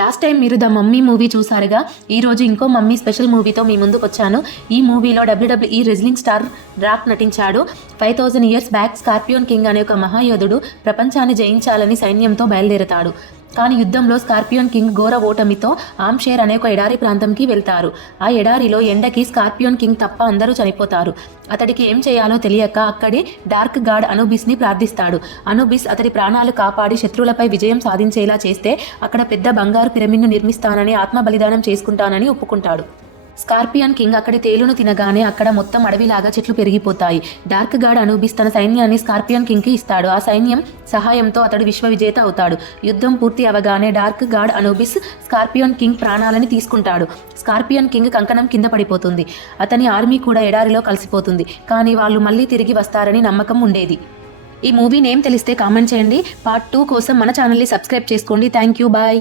Last time మీరు the mummy movie చూసారుగా. ఈరోజు ఇంకో మమ్మీ స్పెషల్ మూవీతో మీ ముందుకు వచ్చాను. ఈ మూవీలో WWE రెజ్లింగ్ స్టార్ రాక్ నటించాడు. 5000 ఇయర్స్ బ్యాక్ స్కార్పియోన్ కింగ్ అనే ఒక మహాయోధుడు ప్రపంచాన్ని జయించాలని సైన్యంతో బయలుదేరతాడు. కానీ యుద్ధంలో స్కార్పియోన్ కింగ్ ఘోర ఓటమితో ఆమ్షేర్ అనే ఒక ఎడారి ప్రాంతంకి వెళ్తారు. ఆ ఎడారిలో ఎండకి స్కార్పియోన్ కింగ్ తప్ప అందరూ చనిపోతారు. అతడికి ఏం చేయాలో తెలియక అక్కడి డార్క్ గాడ్ అనుబిస్ని ప్రార్థిస్తాడు. అనుబిస్ అతడి ప్రాణాలు కాపాడి శత్రువులపై విజయం సాధించేలా చేస్తే అక్కడ పెద్ద బంగారు పిరమిడ్ను నిర్మిస్తానని, ఆత్మ బలిదానం చేసుకుంటానని ఒప్పుకుంటాడు. స్కార్పియన్ కింగ్ అక్కడి తేలును తినగానే అక్కడ మొత్తం అడవిలాగా చెట్లు పెరిగిపోతాయి. డార్క్ గాడ్ అనుబిస్ తన సైన్యాన్ని స్కార్పియన్ కింగ్కి ఇస్తాడు. ఆ సైన్యం సహాయంతో అతడు విశ్వ విజేత అవుతాడు. యుద్ధం పూర్తి అవగానే dark God Anubis scorpion king ప్రాణాలని తీసుకుంటాడు. స్కార్పియన్ కింగ్ కంకణం కింద పడిపోతుంది. అతని ఆర్మీ కూడా ఎడారిలో కలిసిపోతుంది. కానీ వాళ్ళు మళ్ళీ తిరిగి వస్తారని నమ్మకం ఉండేది. ఈ మూవీ నేమ్ తెలిస్తే కామెంట్ చేయండి. పార్ట్ 2 కోసం మన ఛానల్ని సబ్స్క్రైబ్ చేసుకోండి. Thank you, bye.